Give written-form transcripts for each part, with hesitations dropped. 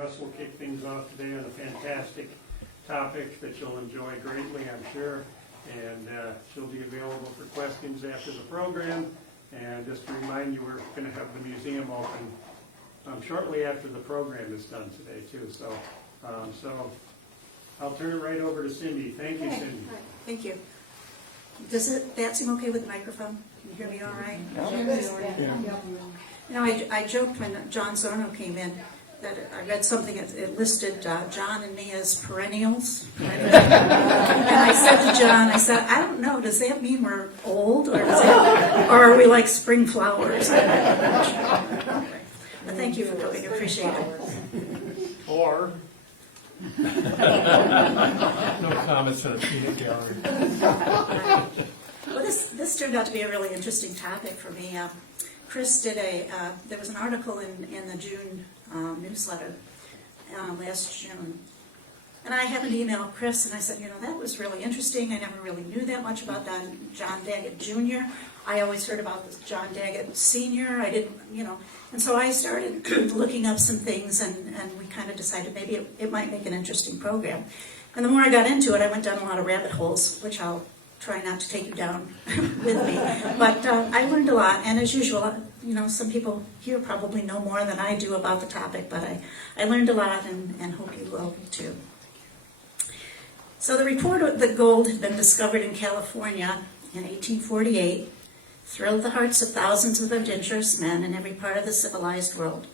Russ will kick things off today on a fantastic topic that you'll enjoy greatly, I'm sure. And she'll be available for questions after the program. And just to remind you, we're going to have the museum open shortly after the program is done today, too. So I'll turn it right over to Cindy. Thank you, Cindy. Hi. Thank you. Does that seem okay with the microphone? Can you hear me all right? Yeah. You know, I joked when John Zorno came in that I read something, it listed John and me as perennials. And I said to John, I don't know, does that mean we're old or are we like spring flowers? I'm not sure. But thank you for coming, I appreciate it. Or No comments on a peanut gallery. Well, this turned out to be a really interesting topic for me. Chris did there was an article in the June newsletter last June. And I happened to email Chris and I said, that was really interesting. I never really knew that much about John Daggett Jr. I always heard about this John Daggett Sr. I didn't, and so I started looking up some things and we kind of decided maybe it might make an interesting program. And the more I got into it, I went down a lot of rabbit holes, which I'll try not to take you down with me. But I learned a lot, and as usual, some people here probably know more than I do about the topic, but I learned a lot and hope you will too. So the report that gold had been discovered in California in 1848 thrilled the hearts of thousands of adventurous men in every part of the civilized world.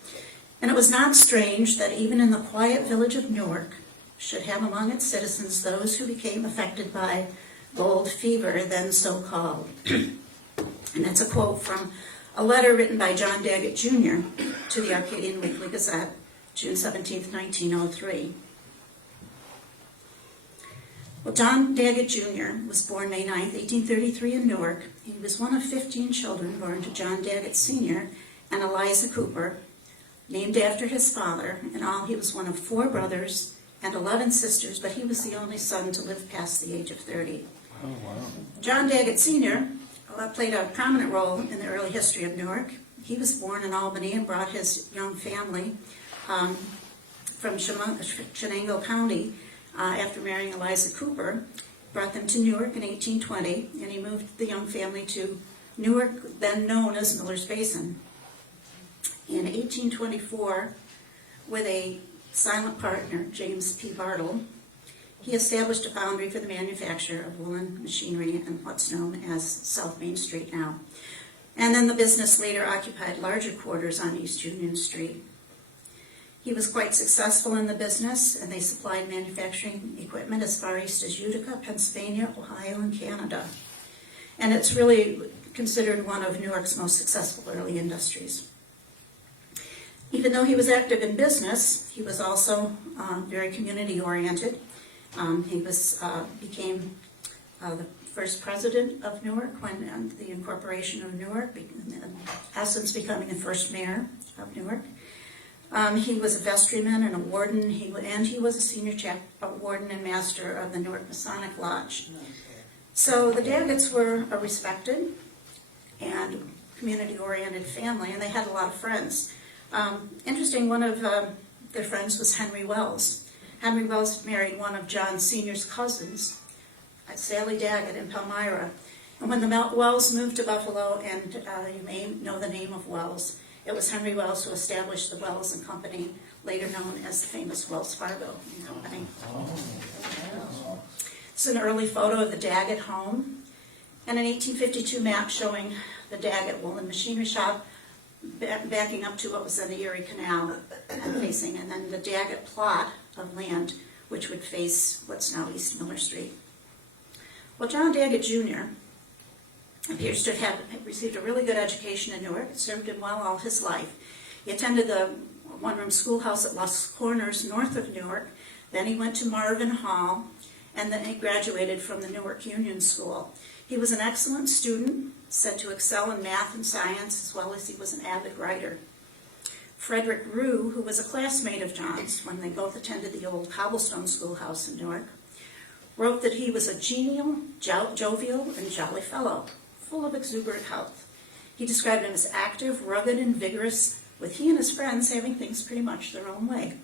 And it was not strange that even in the quiet village of Newark should have among its citizens those who became affected by gold fever, then so called. And that's a quote from a letter written by John Daggett Jr. to the Arcadian Weekly Gazette, June 17, 1903. Well, John Daggett Jr. was born May 9, 1833 in Newark. He was one of 15 children born to John Daggett Sr. and Eliza Cooper, named after his father. In all, he was one of 4 brothers and 11 sisters, but he was the only son to live past the age of 30. Oh, wow. John Daggett Sr. Played a prominent role in the early history of Newark. He was born in Albany and brought his young family from Chenango County after marrying Eliza Cooper, brought them to Newark in 1820, and he moved the young family to Newark, then known as Miller's Basin. In 1824, with a silent partner, James P. Bartle, he established a foundry for the manufacture of woolen machinery in what's known as South Main Street now. And then the business later occupied larger quarters on East Union Street. He was quite successful in the business, and they supplied manufacturing equipment as far east as Utica, Pennsylvania, Ohio, and Canada. And it's really considered one of Newark's most successful early industries. Even though he was active in business, he was also very community-oriented. He became the first president of Newark when the incorporation of Newark, in essence becoming the first mayor of Newark. He was a vestryman and a warden, and he was a senior warden and master of the Newark Masonic Lodge. So the Daggetts were a respected and community-oriented family, and they had a lot of friends. Interesting, one of their friends was Henry Wells. Henry Wells married one of John Sr.'s cousins, Sally Daggett in Palmyra. And when the Wells moved to Buffalo, and you may know the name of Wells, it was Henry Wells who established the Wells and Company, later known as the famous Wells Fargo and Company. It's an early photo of the Daggett home, and an 1852 map showing the Daggett woolen machinery shop backing up to what was then the Erie Canal and facing, and then the Daggett plot of land, which would face what's now East Miller Street. Well, John Daggett Jr. appears to have received a really good education in Newark. It served him well all his life. He attended the one-room schoolhouse at Los Corners, north of Newark. Then he went to Marvin Hall, and then he graduated from the Newark Union School. He was an excellent student, said to excel in math and science, as well as he was an avid writer. Frederick Rue, who was a classmate of John's when they both attended the old cobblestone schoolhouse in Newark, wrote that he was a genial, jovial, and jolly fellow, full of exuberant health. He described him as active, rugged, and vigorous, with he and his friends having things pretty much their own way.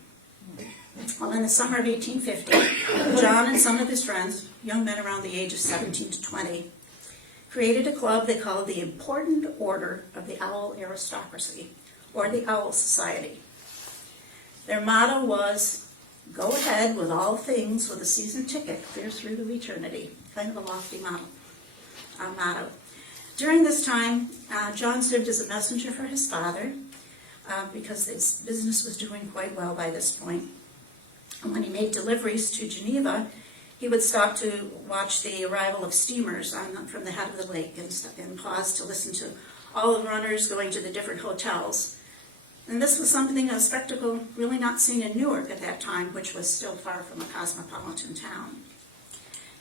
in the summer of 1850, John and some of his friends, young men around the age of 17 to 20, created a club they called the Important Order of the Owl Aristocracy, or the Owl Society. Their motto was, "Go ahead with all things with a season ticket clear through to eternity." Kind of a lofty motto. During this time, John served as a messenger for his father because his business was doing quite well by this point. And when he made deliveries to Geneva, he would stop to watch the arrival of steamers from the head of the lake and pause to listen to all the runners going to the different hotels. And this was something, a spectacle really not seen in Newark at that time, which was still far from a cosmopolitan town.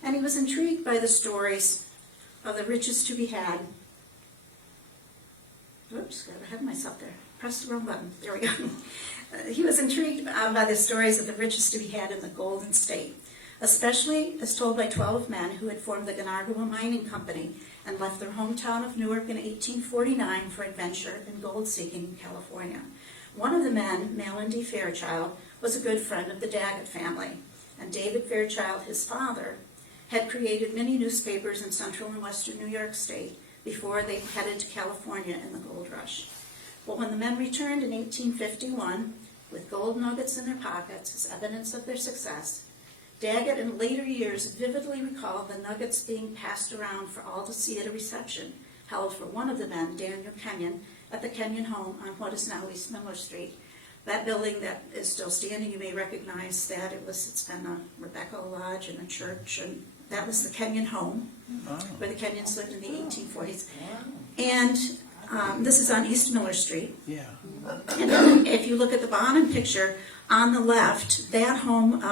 And he was intrigued by the stories of the riches to be had. Oops, got ahead of myself there. Pressed the wrong button. There we go. He was intrigued by the stories of the riches to be had in the Golden State, especially as told by 12 men who had formed the Glenargoa Mining Company and left their hometown of Newark in 1849 for adventure and gold seeking in California. One of the men, Malin D. Fairchild, was a good friend of the Daggett family, and David Fairchild, his father, had created many newspapers in central and western New York State before they headed to California in the gold rush. Well, when the men returned in 1851 with gold nuggets in their pockets as evidence of their success, Daggett in later years vividly recalled the nuggets being passed around for all to see at a reception held for one of the men, Daniel Kenyon, at the Kenyon home on what is now East Miller Street. That building that is still standing, you may recognize that it's been a Rebecca Lodge and a church, and that was the Kenyon home, where the Kenyons lived in the 1840s. And this is on East Miller Street. Yeah. And then if you look at the bottom picture, on the left, that home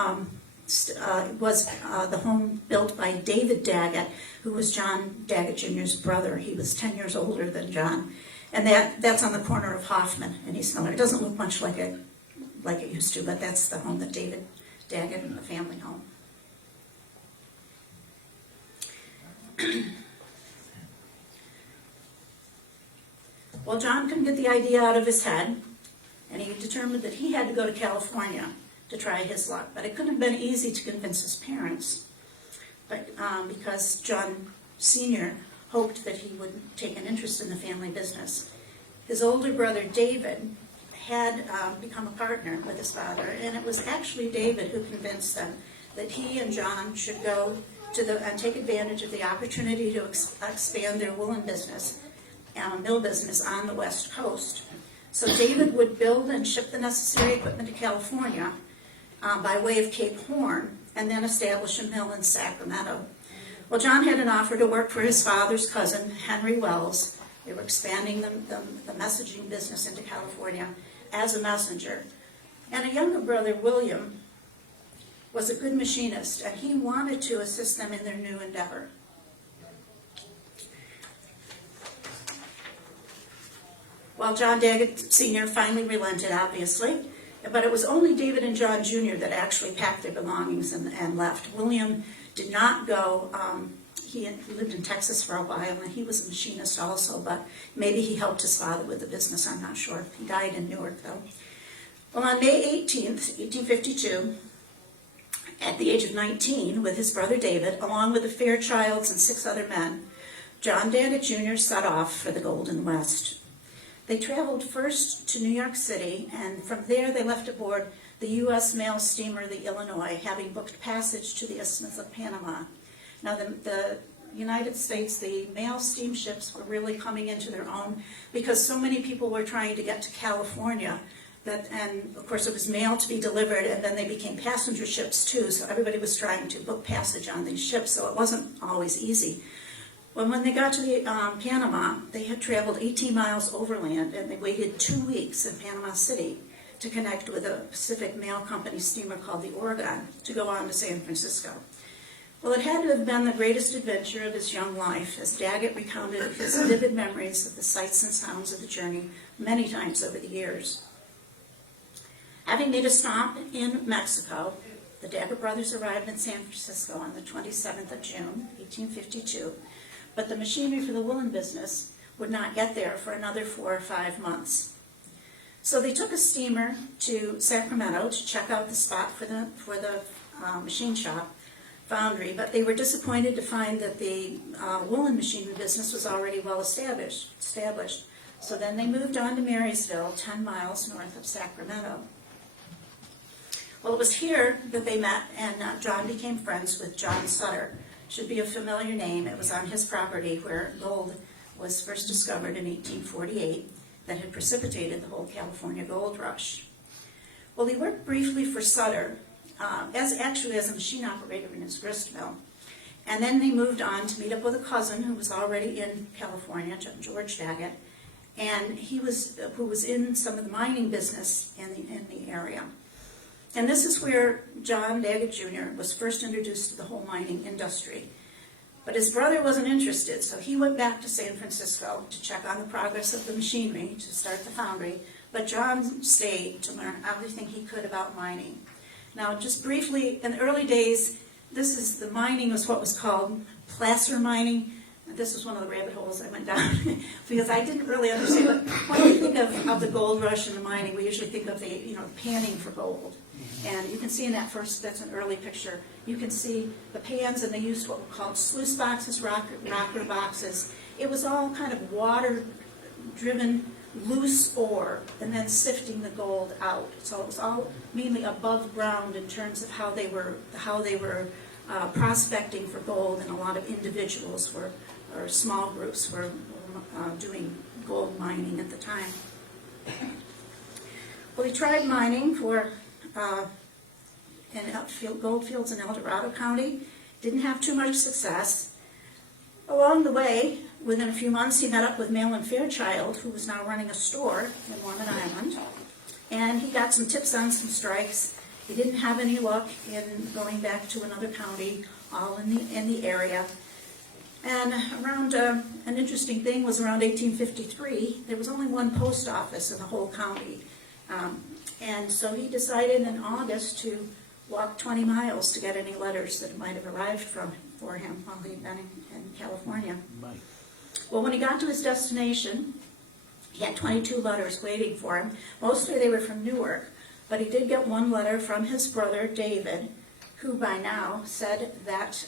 was the home built by David Daggett, who was John Daggett Jr.'s brother. He was 10 years older than John. And that's on the corner of Hoffman and East Miller. It doesn't look much like it used to, but that's the home that David Daggett and the family home. Well, John couldn't get the idea out of his head, and he determined that he had to go to California to try his luck. But it couldn't have been easy to convince his parents, but because John Sr. hoped that he would take an interest in the family business. His older brother, David, had become a partner with his father, and it was actually David who convinced them that he and John should go and take advantage of the opportunity to expand their woolen business, mill business on the West Coast. So David would build and ship the necessary equipment to California by way of Cape Horn, and then establish a mill in Sacramento. Well, John had an offer to work for his father's cousin, Henry Wells. They were expanding the messaging business into California as a messenger. And a younger brother, William, was a good machinist, and he wanted to assist them in their new endeavor. Well, John Daggett Sr. finally relented, obviously, but it was only David and John Jr. that actually packed their belongings and left. William did not go. He lived in Texas for a while, and he was a machinist also, but maybe he helped his father with the business, I'm not sure. He died in Newark, though. Well, on May 18th, 1852, at the age of 19, with his brother David, along with the Fairchilds and 6 other men, John Daggett Jr. set off for the Golden West. They traveled first to New York City, and from there they left aboard the U.S. mail steamer, the Illinois, having booked passage to the Isthmus of Panama. Now, the United States, the mail steamships were really coming into their own because so many people were trying to get to California and of course it was mail to be delivered, and then they became passenger ships too, so everybody was trying to book passage on these ships, so it wasn't always easy. Well, when they got to the Panama, they had traveled 18 miles overland, and they waited 2 weeks in Panama City to connect with a Pacific Mail Company steamer called the Oregon to go on to San Francisco. Well, it had to have been the greatest adventure of his young life, as Daggett recounted his vivid memories of the sights and sounds of the journey many times over the years. Having made a stop in Mexico, the Daggett brothers arrived in San Francisco on the 27th of June, 1852, but the machinery for the woolen business would not get there for another 4 or 5 months. So they took a steamer to Sacramento to check out the spot for the machine shop foundry, but they were disappointed to find that the woolen machinery business was already well established. So then they moved on to Marysville, 10 miles north of Sacramento. Well, it was here that they met, and John became friends with John Sutter. Should be a familiar name. It was on his property where gold was first discovered in 1848 that had precipitated the whole California gold rush. Well, he worked briefly for Sutter, as a machine operator in his grist mill. And then they moved on to meet up with a cousin who was already in California, George Daggett, and who was in some of the mining business in the area. And this is where John Daggett Jr. was first introduced to the whole mining industry. But his brother wasn't interested, so he went back to San Francisco to check on the progress of the machinery to start the foundry. But John stayed to learn everything he could about mining. Now, just briefly, in the early days, the mining was what was called placer mining. This was one of the rabbit holes I went down because I didn't really understand. But when we think of the gold rush and the mining, we usually think of the panning for gold. And you can see in that's an early picture, you can see the pans, and they used what were called sluice boxes, rocker boxes. It was all kind of water-driven, loose ore, and then sifting the gold out. So it was all mainly above ground in terms of how they were prospecting for gold, and a lot of individuals or small groups were doing gold mining at the time. Well, he tried mining for in gold fields in El Dorado County. Didn't have too much success. Along the way, within a few months, he met up with Malin Fairchild, who was now running a store in London Island, and he got some tips on some strikes. He didn't have any luck in going back to another county, all in the area. And around, an interesting thing was around 1853, there was only one post office in the whole county. And so he decided in August to walk 20 miles to get any letters that might have arrived for him while he'd been in California. Well, when he got to his destination, he had 22 letters waiting for him. Mostly they were from Newark, but he did get one letter from his brother, David, who by now said that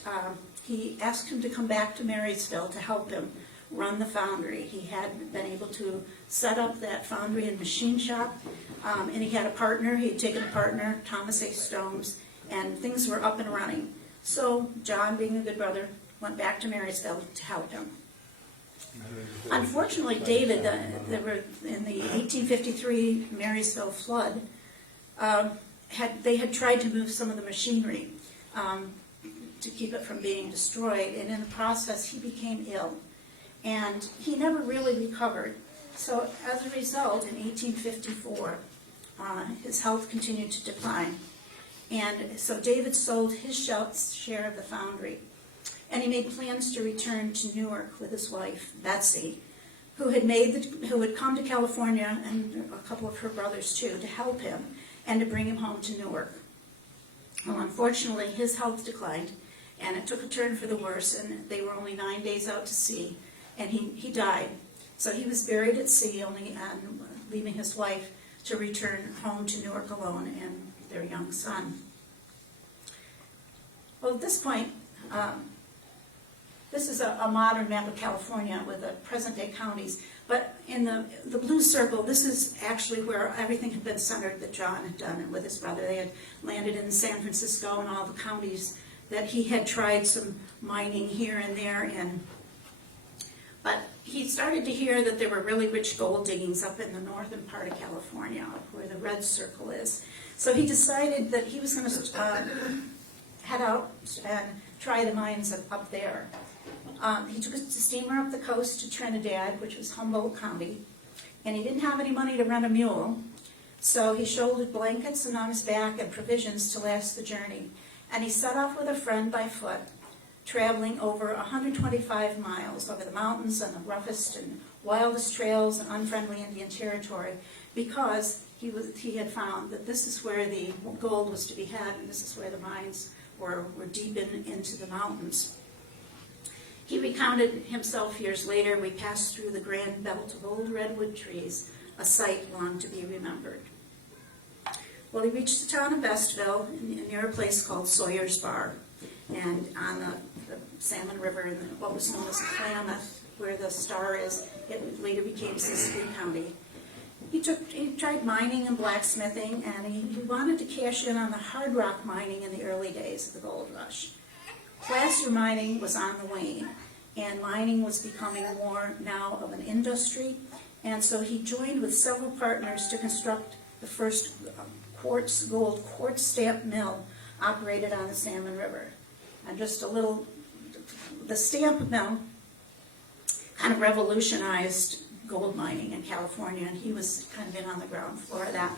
he asked him to come back to Marysville to help him run the foundry. He had been able to set up that foundry and machine shop, and he had a partner. He had taken a partner, Thomas A. Stones, and things were up and running. So John, being a good brother, went back to Marysville to help him. Unfortunately, David, there were in the 1853 Marysville flood, they had tried to move some of the machinery to keep it from being destroyed, and in the process he became ill. And he never really recovered. So as a result, in 1854, his health continued to decline. And so David sold his share of the foundry. And he made plans to return to Newark with his wife, Betsy, who had come to California, and a couple of her brothers too, to help him and to bring him home to Newark. Well, unfortunately, his health declined, and it took a turn for the worse, and they were only 9 days out to sea, and he died. So he was buried at sea, leaving his wife to return home to Newark alone and their young son. Well, at this point, this is a modern map of California with the present-day counties, but in the blue circle, this is actually where everything had been centered that John had done and with his brother. They had landed in San Francisco and all the counties that he had tried some mining here and there in. But he started to hear that there were really rich gold diggings up in the northern part of California, where the red circle is. So he decided that he was going to head out and try the mines up there. He took a steamer up the coast to Trinidad, which was Humboldt County, and he didn't have any money to rent a mule, so he shouldered blankets and on his back and provisions to last the journey. And he set off with a friend by foot, traveling over 125 miles over the mountains and the roughest and wildest trails and unfriendly Indian territory, because he had found that this is where the gold was to be had, and this is where the mines were deep into the mountains. He recounted himself years later, we passed through the grand belt of old redwood trees, a site long to be remembered. Well, he reached the town of Bestville near a place called Sawyer's Bar, and on the Salmon River in what was known as Klamath, where the star is, it later became Siskiyou County. He tried mining and blacksmithing, and he wanted to cash in on the hard rock mining in the early days of the gold rush. Placer mining was on the wane, and mining was becoming more now of an industry, and so he joined with several partners to construct the first gold quartz stamp mill operated on the Salmon River. And just a little, the stamp mill kind of revolutionized gold mining in California, and he was kind of in on the ground floor of that.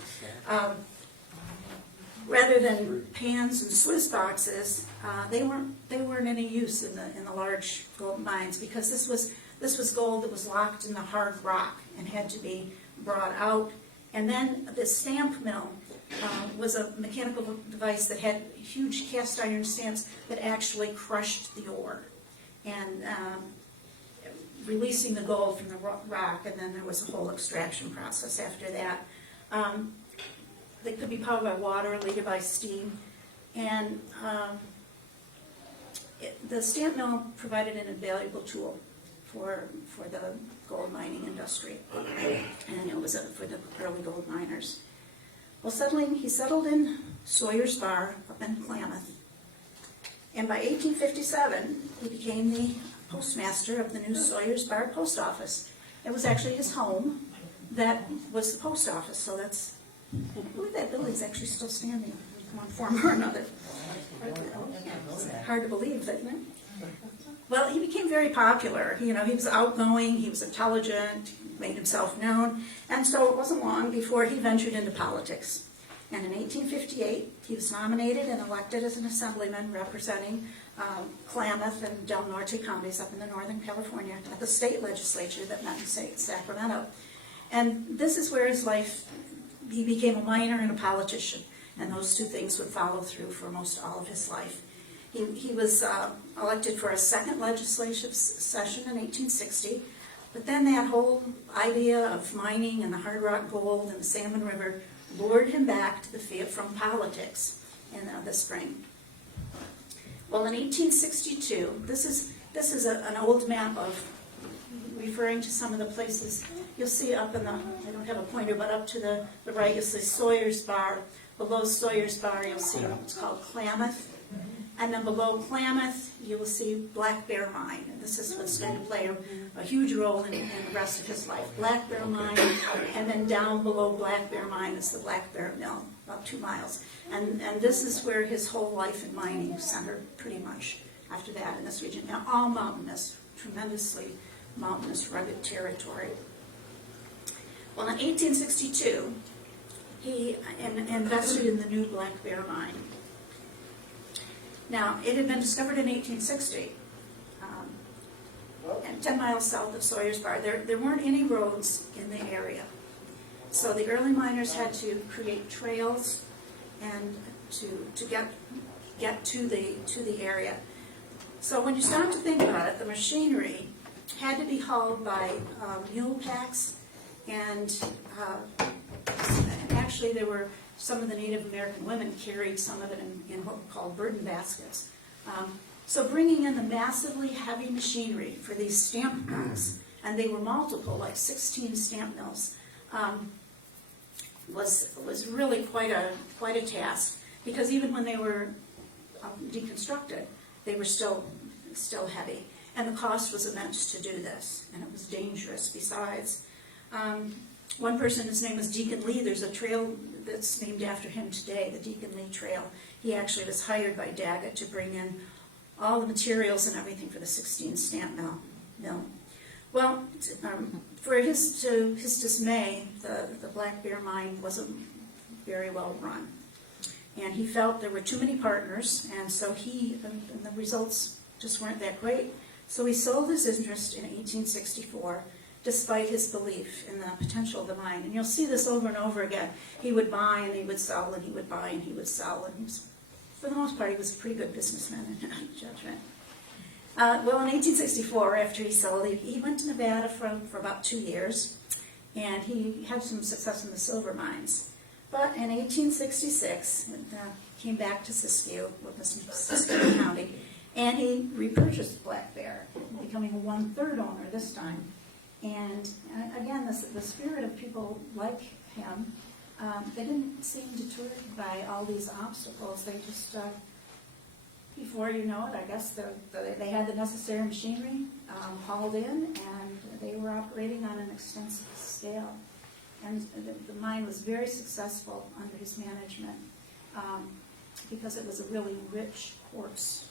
Rather than pans and Swiss boxes, they weren't any use in the large gold mines, because this was gold that was locked in the hard rock and had to be brought out. And then the stamp mill was a mechanical device that had huge cast iron stamps that actually crushed the ore and releasing the gold from the rock, and then there was a whole extraction process after that. They could be powered by water or later by steam, and the stamp mill provided an invaluable tool for the gold mining industry, and it was for the early gold miners. Well, he settled in Sawyer's Bar up in Klamath, and by 1857 he became the postmaster of the new Sawyer's Bar post office. It was actually his home that was the post office, so that's, I believe that building's actually still standing in one form or another. It's hard to believe, isn't it? Well, he became very popular. He was outgoing, he was intelligent, made himself known, and so it wasn't long before he ventured into politics. And in 1858, he was nominated and elected as an assemblyman representing Klamath and Del Norte counties up in the Northern California at the state legislature that met in Sacramento. And this is where his life, he became a miner and a politician, and those two things would follow through for most all of his life. He was elected for a second legislative session in 1860, but then that whole idea of mining and the hard rock gold and the Salmon River lured him back to the field from politics in the spring. Well, in 1862, this is an old map of referring to some of the places. You'll see up in the, I don't have a pointer, but up to the right, you'll see Sawyer's Bar. Below Sawyer's Bar, you'll see what's called Klamath. And then below Klamath, you will see Black Bear Mine. And this is what's going to play a huge role in the rest of his life. Black Bear Mine, and then down below Black Bear Mine is the Black Bear Mill, about 2 miles. And this is where his whole life in mining centered pretty much after that in this region. Now, all mountainous, tremendously mountainous, rugged territory. Well, in 1862, he invested in the new Black Bear Mine. Now, it had been discovered in 1860, and 10 miles south of Sawyer's Bar. There weren't any roads in the area, so the early miners had to create trails and to get to the area. So when you start to think about it, the machinery had to be hauled by mule packs, and actually there were some of the Native American women carried some of it in what were called burden baskets. So bringing in the massively heavy machinery for these stamp mills, and they were multiple, like 16 stamp mills, was really quite a task, because even when they were deconstructed, they were still heavy, and the cost was immense to do this, and it was dangerous besides. One person, his name was Deacon Lee. There's a trail that's named after him today, the Deacon Lee Trail. He actually was hired by Daggett to bring in all the materials and everything for the 16 stamp mill. Well, for his dismay, the Black Bear Mine wasn't very well run. And he felt there were too many partners, and so and the results just weren't that great. So he sold his interest in 1864, despite his belief in the potential of the mine. And you'll see this over and over again. He would buy and he would sell, and he would buy and he would sell. And he was, for the most part, he was a pretty good businessman in judgment. Well, in 1864, after he sold, he went to Nevada for about 2 years. and he had some success in the silver mines. But in 1866, came back to Siskiyou, Siskiyou County, and he repurchased Black Bear, becoming a 1/3 owner this time. And again, the spirit of people like him, they didn't seem deterred by all these obstacles. They just, before you know it, I guess they had the necessary machinery hauled in, and they were operating on an extensive scale. And the mine was very successful under his management because it was a really rich quartz,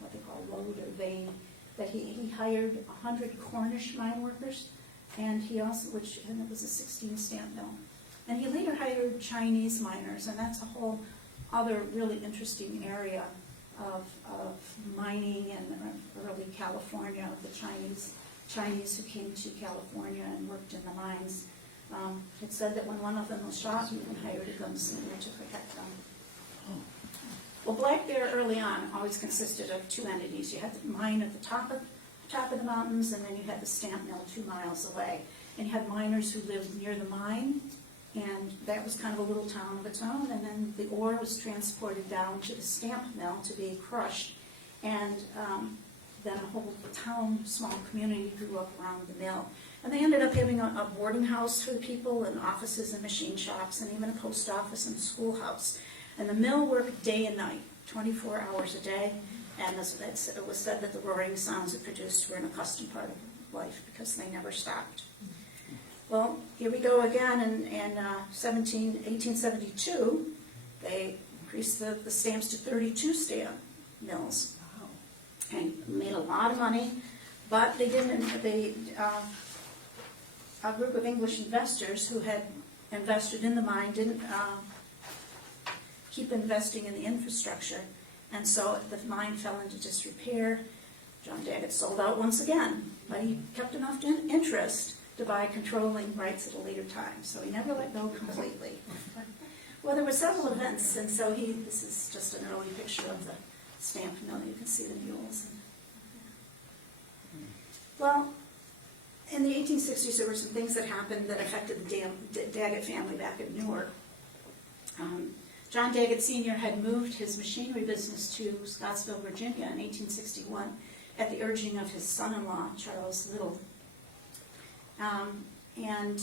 what they call lode or vein, that he hired 100 Cornish mine workers, and he also, and it was a 16 stamp mill. And he later hired Chinese miners, and that's a whole other really interesting area of mining in early California, of the Chinese who came to California and worked in the mines. It said that when one of them was shot, he even hired a gunslinger to protect them. Well, Black Bear early on always consisted of two entities. You had the mine at the top of the mountains, and then you had the stamp mill 2 miles away. And you had miners who lived near the mine, and that was kind of a little town of its own. And then the ore was transported down to the stamp mill to be crushed. And then a whole town, small community grew up around the mill. And they ended up having a boarding house for the people, and offices and machine shops, and even a post office and a schoolhouse. And the mill worked day and night, 24 hours a day, and it was said that the roaring sounds it produced were an accustomed part of life because they never stopped. Well, here we go again in 1872, they increased the stamps to 32 stamp mills. And made a lot of money, but they didn't, a group of English investors who had invested in the mine didn't keep investing in the infrastructure, and so the mine fell into disrepair. John Daggett sold out once again, but he kept enough interest to buy controlling rights at a later time, so he never let go completely. Well, there were several events, and so this is just an early picture of the stamp mill. You can see the mules. Well, in the 1860s, there were some things that happened that affected the Daggett family back in Newark. John Daggett Sr. had moved his machinery business to Scottsville, Virginia in 1861 at the urging of his son-in-law, Charles Little. And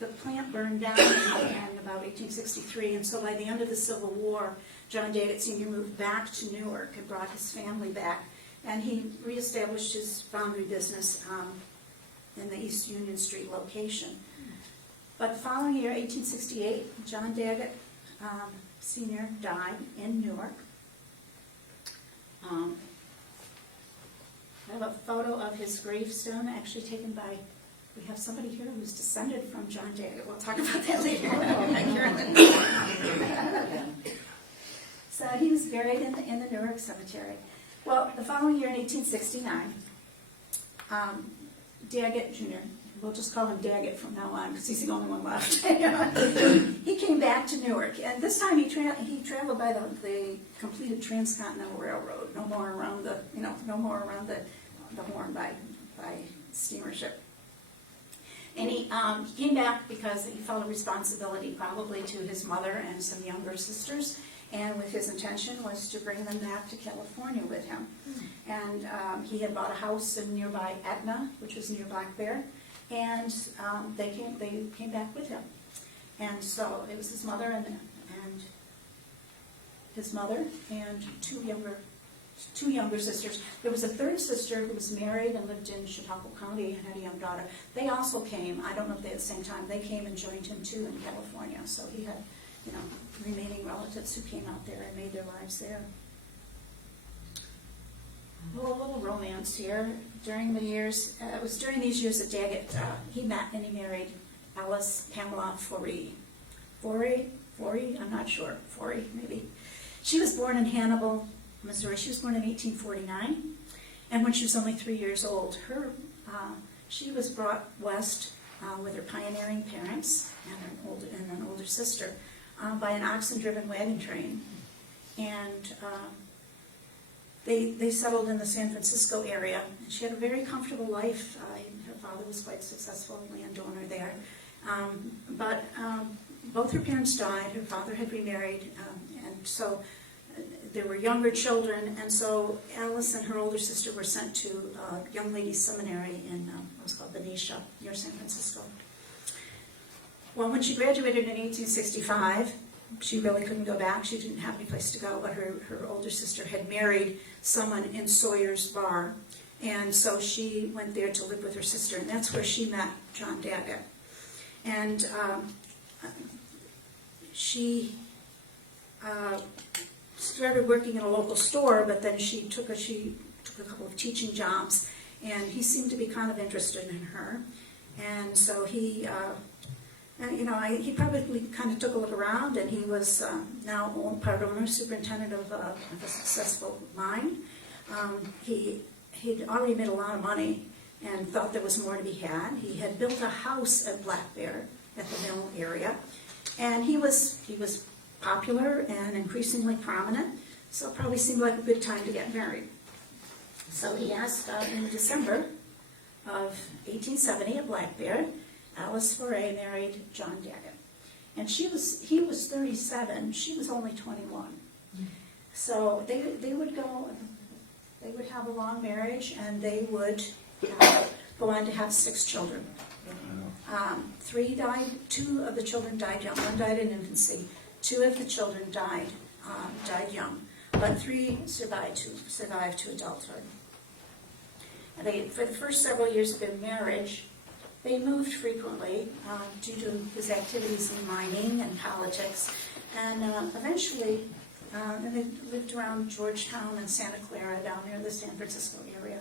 the plant burned down in about 1863, and so by the end of the Civil War, John Daggett Sr. moved back to Newark and brought his family back, and he reestablished his foundry business in the East Union Street location. But the following year, 1868, John Daggett Sr. died in Newark. I have a photo of his gravestone actually taken by, we have somebody here who's descended from John Daggett. We'll talk about that later. So he was buried in the Newark Cemetery. Well, the following year in 1869, Daggett Jr., we'll just call him Daggett from now on because he's the only one left. He came back to Newark, and this time he traveled by the completed Transcontinental Railroad. No more around the Horn by steamer ship. And he came back because he felt a responsibility probably to his mother and some younger sisters, and with his intention was to bring them back to California with him. And he had bought a house in nearby Etna, which was near Black Bear, and they came back with him. And so it was his mother and his mother and two younger sisters. There was a third sister who was married and lived in Chautauqua County and had a young daughter. They also came. I don't know if they at the same time. They came and joined him too in California. So he had, remaining relatives who came out there and made their lives there. Well, a little romance here. During these years that Daggett, he met and he married Alice Pamela Forey. Forey? I'm not sure. Forey, maybe. She was born in Hannibal, Missouri. She was born in 1849, and when she was only 3 years old, she was brought west with her pioneering parents and an older sister by an oxen-driven wagon train, and they settled in the San Francisco area. She had a very comfortable life. Her father was quite successful landowner there. But both her parents died. Her father had remarried, and so there were younger children, and so Alice and her older sister were sent to a young ladies seminary in what's called Benicia, near San Francisco. Well, when she graduated in 1865, she really couldn't go back. She didn't have any place to go, but her older sister had married someone in Sawyer's Bar, and so she went there to live with her sister, and that's where she met John Daggett. And she started working in a local store, but then she took a couple of teaching jobs, and he seemed to be kind of interested in her, and so he probably kind of took a look around, and he was now part owner, superintendent of a successful mine. He'd already made a lot of money and thought there was more to be had. He had built a house at Black Bear at the mill area, and he was popular and increasingly prominent, so it probably seemed like a good time to get married. So he asked in December of 1870 at Black Bear, Alice Foray married John Daggett. And he was 37, she was only 21. So they would have a long marriage, and they would go on to have 6 children. 3 died, 2 of the children died young. One died in infancy. 2 of the children died young, but 3 survived to adulthood. And for the first several years of their marriage, they moved frequently due to his activities in mining and politics, and eventually they lived around Georgetown and Santa Clara down near the San Francisco area.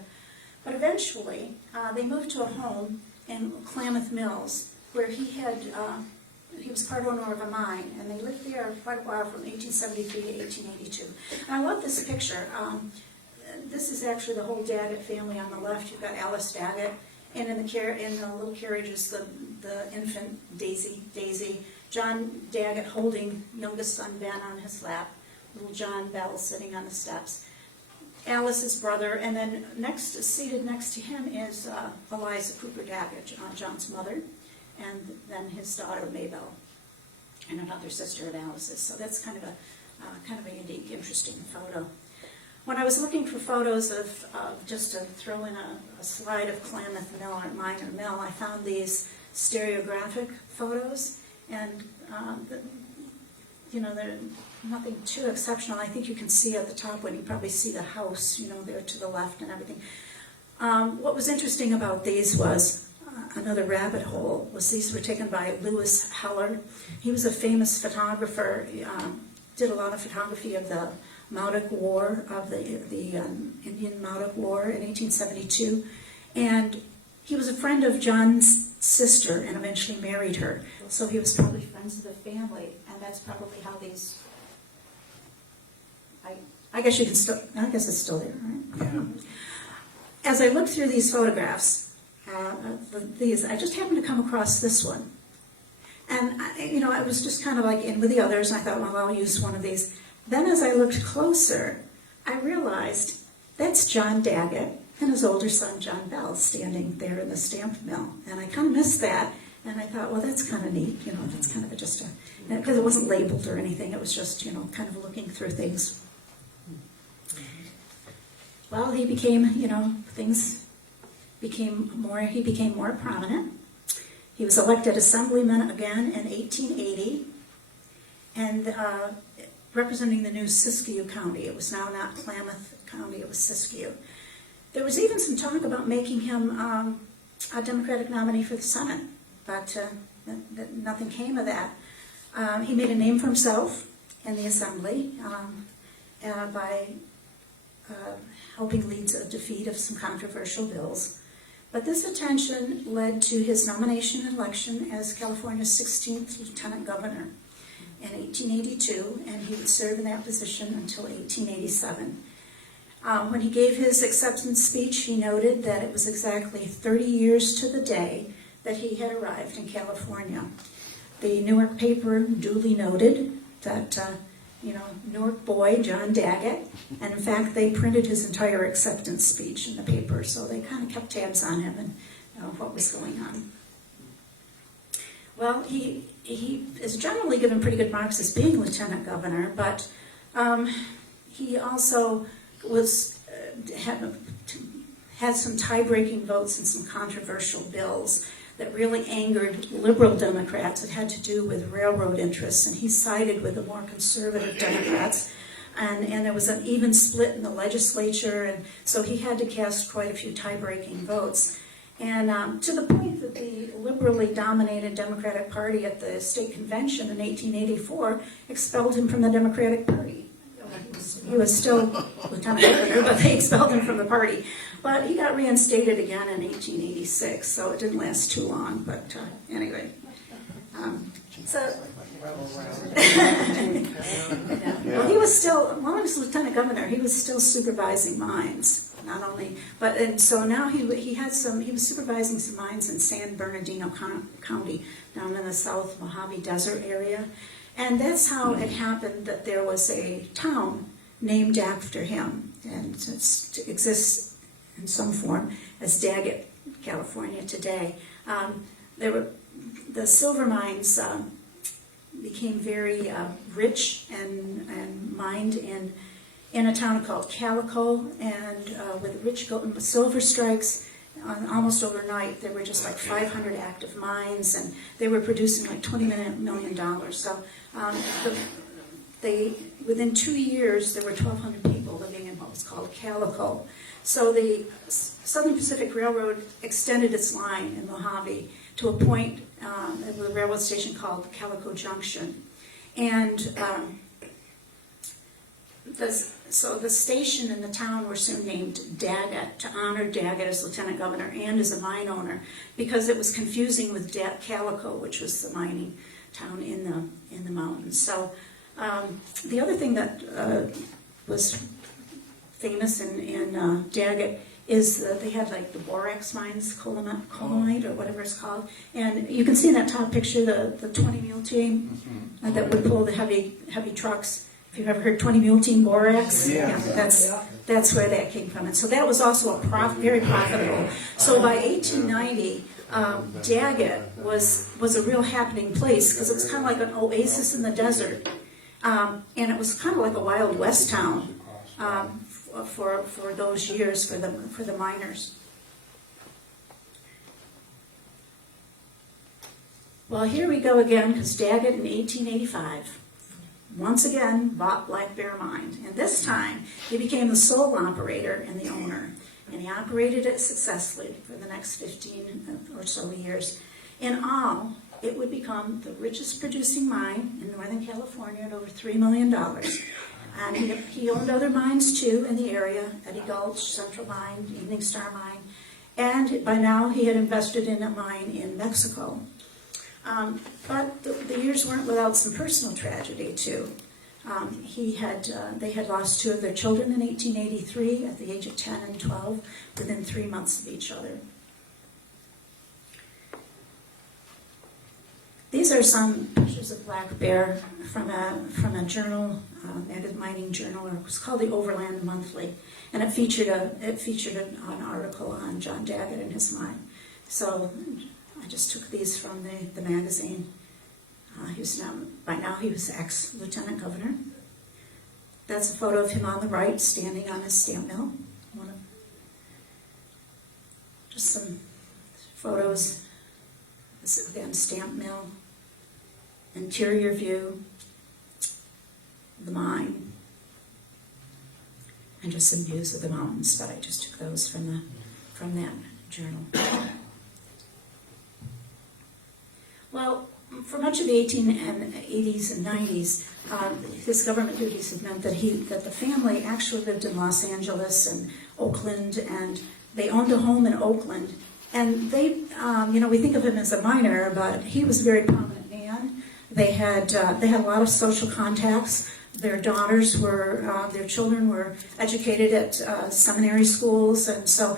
But eventually they moved to a home in Klamath Mills, where he was part owner of a mine, and they lived there quite a while from 1873 to 1882. And I love this picture. This is actually the whole Daggett family on the left. You've got Alice Daggett, and in the little carriage is the infant Daisy. John Daggett holding youngest son Ben on his lap. Little John Bell sitting on the steps. Alice's brother, and then seated next to him is Eliza Cooper Daggett, John's mother, and then his daughter Maybelle, and another sister of Alice's. So that's kind of a unique, interesting photo. When I was looking for photos of just to throw in a slide of Klamath Mill or Minor Mill, I found these stereographic photos, and they're nothing too exceptional. I think you can see at the top when you probably see the house, there to the left and everything. What was interesting about these was another rabbit hole. These were taken by Lewis Heller. He was a famous photographer. Did a lot of photography of the Mautic War, of the Indian Mautic War in 1872, and he was a friend of John's sister and eventually married her. So he was probably friends of the family, and that's probably how these. I guess it's still there, right? Yeah. As I looked through these photographs, I just happened to come across this one, and it was just kind of like in with the others. And I thought, well, I'll use one of these. Then as I looked closer, I realized that's John Daggett and his older son, John Bell, standing there in the stamp mill. And I kind of missed that, and I thought, well, that's kind of neat, that's kind of because it wasn't labeled or anything, it was just, kind of looking through things. Well, he became, he became more prominent. He was elected assemblyman again in 1880, and representing the new Siskiyou County. It was now not Klamath County, it was Siskiyou. There was even some talk about making him a Democratic nominee for the Senate, but nothing came of that. He made a name for himself in the Assembly by helping lead a defeat of some controversial bills. But this attention led to his nomination and election as California's 16th Lieutenant Governor in 1882, and he would serve in that position until 1887. When he gave his acceptance speech, he noted that it was exactly 30 years to the day that he had arrived in California. The Newark paper duly noted that Newark boy, John Daggett. And in fact, they printed his entire acceptance speech in the paper, so they kind of kept tabs on him and what was going on. Well, he is generally given pretty good marks as being lieutenant governor, but he also had some tie-breaking votes and some controversial bills that really angered liberal Democrats. It had to do with railroad interests, and he sided with the more conservative Democrats. And there was an even split in the legislature, and so he had to cast quite a few tie-breaking votes. And to the point that the liberally dominated Democratic Party at the state convention in 1884 expelled him from the Democratic Party. He was still lieutenant governor, but they expelled him from the party. But he got reinstated again in 1886, so it didn't last too long. But anyway, well, he was still, while he was lieutenant governor, he was still supervising mines. Not only, but and so now he was supervising some mines in San Bernardino County, down in the South Mojave Desert area. And that's how it happened that there was a town named after him, and it exists in some form as Daggett, California today. The silver mines became very rich and mined in a town called Calico, and with rich gold and silver strikes. Almost overnight, there were just like 500 active mines, and they were producing like $20 million. So within 2 years, there were 1,200 people living in what was called Calico. So the Southern Pacific Railroad extended its line in Mojave to a point at the railroad station called Calico Junction. And so the station and the town were soon named Daggett to honor Daggett as lieutenant governor and as a mine owner, because it was confusing with Calico, which was the mining town in the mountains. So the other thing that was famous in Daggett is that they had like the borax mines, colonite or whatever it's called, and you can see in that top picture the 20 mule team that would pull the heavy trucks. If you've ever heard 20 mule team borax, that's where that came from. And so that was also very profitable. So by 1890, Daggett was a real happening place, because it was kind of like an oasis in the desert. And it was kind of like a Wild West town for those years for the miners. Well, here we go again, because Daggett in 1885 once again bought Black Bear Mine, and this time he became the sole operator and the owner, and he operated it successfully for the next 15 or so years. In all, it would become the richest producing mine in Northern California at over $3 million. And he owned other mines too in the area, Eddy Gulch, Central Mine, Evening Star Mine, and by now he had invested in a mine in Mexico. But the years weren't without some personal tragedy too. They had lost 2 of their children in 1883 at the age of 10 and 12, within 3 months of each other. These are some pictures of Black Bear from a journal, a mining journal, or it was called the Overland Monthly, and it featured an article on John Daggett and his mine. So I just took these from the magazine. By now he was ex-lieutenant governor. That's a photo of him on the right, standing on his stamp mill. Just some photos. This is again stamp mill. Interior view. The mine. And just some views of the mountains, but I just took those from that journal. Well, for much of the 1880s and 90s, his government duties had meant that the family actually lived in Los Angeles and Oakland, and they owned a home in Oakland. And they, we think of him as a miner, but he was a very prominent man. They had a lot of social contacts. Their their children were educated at seminary schools, and so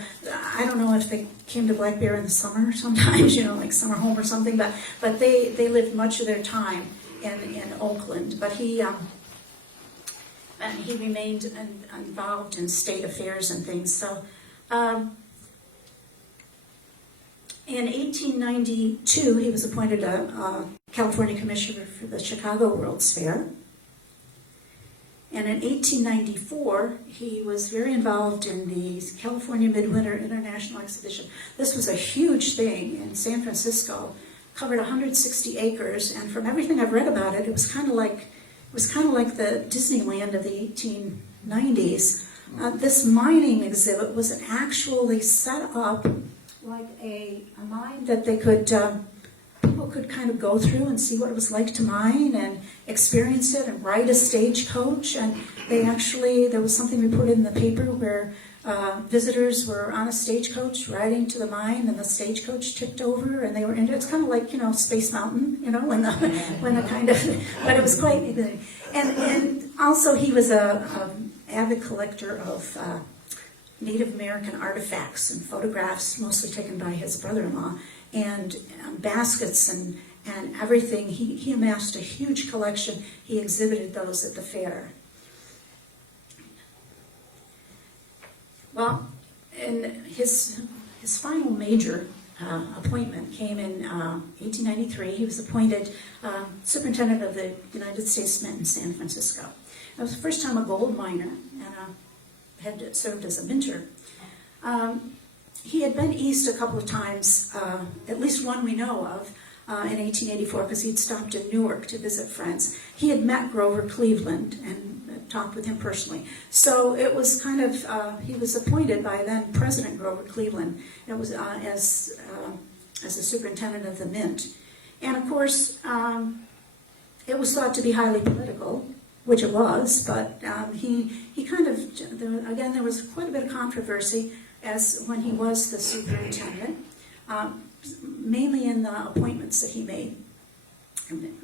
I don't know if they came to Black Bear in the summer sometimes, like summer home or something, but they lived much of their time in Oakland. But he and he remained involved in state affairs and things. So, in 1892, he was appointed a California Commissioner for the Chicago World's Fair. And in 1894, he was very involved in the California Midwinter International Exhibition. This was a huge thing in San Francisco, covered 160 acres, and from everything I've read about it, it was kind of like the Disneyland of the 1890s. This mining exhibit was actually set up like a mine that they could people could kind of go through and see what it was like to mine and experience it and ride a stagecoach. And there was something reported in the paper where visitors were on a stagecoach riding to the mine, and the stagecoach tipped over, and they were in it. It's kind of like, Space Mountain, when the kind of, but it was quite, and also he was a avid collector of Native American artifacts and photographs, mostly taken by his brother-in-law, and baskets and everything. He amassed a huge collection. He exhibited those at the fair. Well, and his final major appointment came in 1893. He was appointed superintendent of the United States Mint in San Francisco. It was the first time a gold miner and had served as a minter. He had been east a couple of times, at least one we know of, in 1884, because he'd stopped in Newark to visit friends. He had met Grover Cleveland and talked with him personally. So it was kind of, he was appointed by then President Grover Cleveland. It was as a superintendent of the Mint. And of course, it was thought to be highly political, which it was, but he kind of, again, there was quite a bit of controversy as when he was the superintendent, mainly in the appointments that he made, and,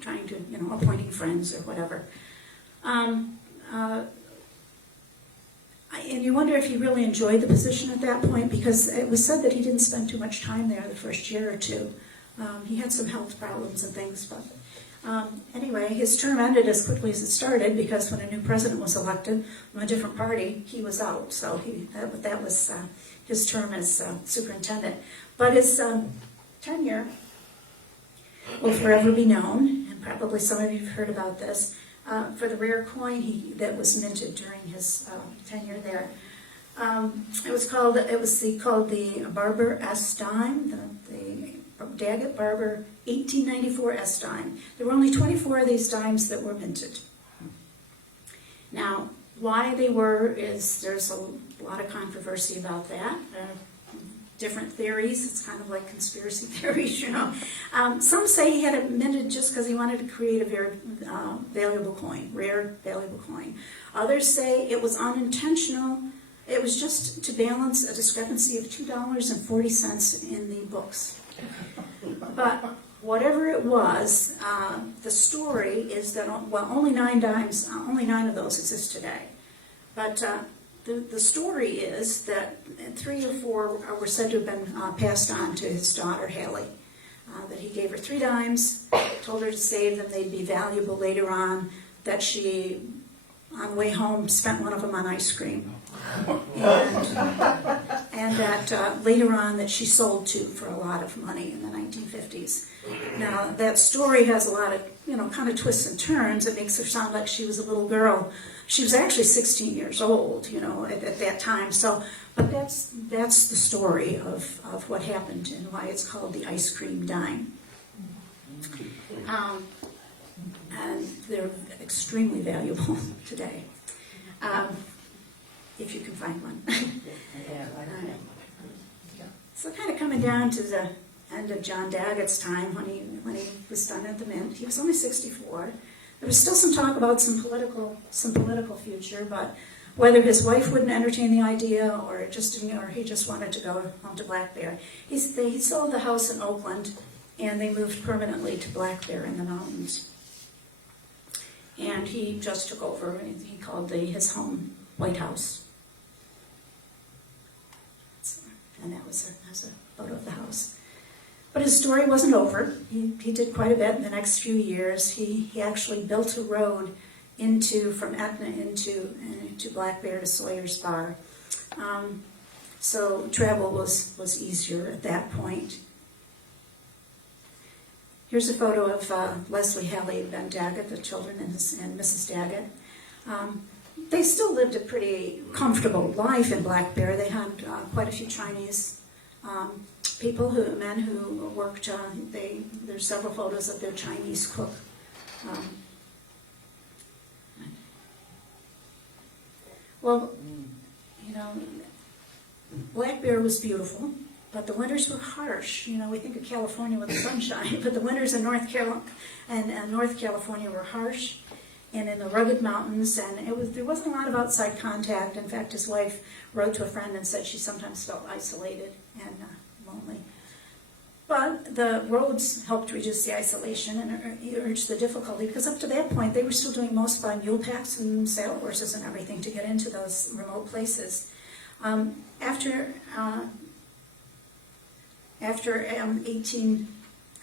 trying to, appointing friends or whatever. And you wonder if he really enjoyed the position at that point, because it was said that he didn't spend too much time there the first year or two. He had some health problems and things, but anyway, his term ended as quickly as it started, because when a new president was elected from a different party, he was out. So that was his term as superintendent. But his tenure will forever be known, and probably some of you have heard about this, for the rare coin that was minted during his tenure there. It was called the Barber S dime, the Daggett Barber 1894 S dime. There were only 24 of these dimes that were minted. Now, why they were there's a lot of controversy about that. Different theories. It's kind of like conspiracy theories, Some say he had it minted just because he wanted to create a very valuable coin, rare, valuable coin. Others say it was unintentional. It was just to balance a discrepancy of $2.40 in the books. But whatever it was, the story is that, only 9 dimes, only 9 of those exist today. But the story is that 3 or 4 were said to have been passed on to his daughter, Hallie. That he gave her 3 dimes, told her to save them, they'd be valuable later on, that she, on the way home, spent one of them on ice cream. And that later on that she sold 2 for a lot of money in the 1950s. Now, that story has a lot of, kind of twists and turns. It makes her sound like she was a little girl. She was actually 16 years old, at that time. So, but that's the story of what happened and why it's called the ice cream dime. And they're extremely valuable today, if you can find one. So kind of coming down to the end of John Daggett's time when he was done at the Mint. He was only 64. There was still some talk about some political future, but whether his wife wouldn't entertain the idea or he just wanted to go home to Black Bear. He sold the house in Oakland, and they moved permanently to Black Bear in the mountains. And he just took over, and he called his home White House. And that was a photo of the house. But his story wasn't over. He did quite a bit in the next few years. He actually built a road from Etna into Black Bear to Sawyer's Bar. So travel was easier at that point. Here's a photo of Leslie, Hallie, and Ben Daggett, the children, and Mrs. Daggett. They still lived a pretty comfortable life in Black Bear. They had quite a few Chinese men who worked. There's several photos of their Chinese cook. Well, you know, Black Bear was beautiful, but the winters were harsh. You know, we think of California with the sunshine, but the winters in North California were harsh, and in the rugged mountains, and there wasn't a lot of outside contact. In fact, his wife wrote to a friend and said she sometimes felt isolated and lonely. But the roads helped reduce the isolation and urged the difficulty, because up to that point they were still doing most by mule packs and saddle horses and everything to get into those remote places. After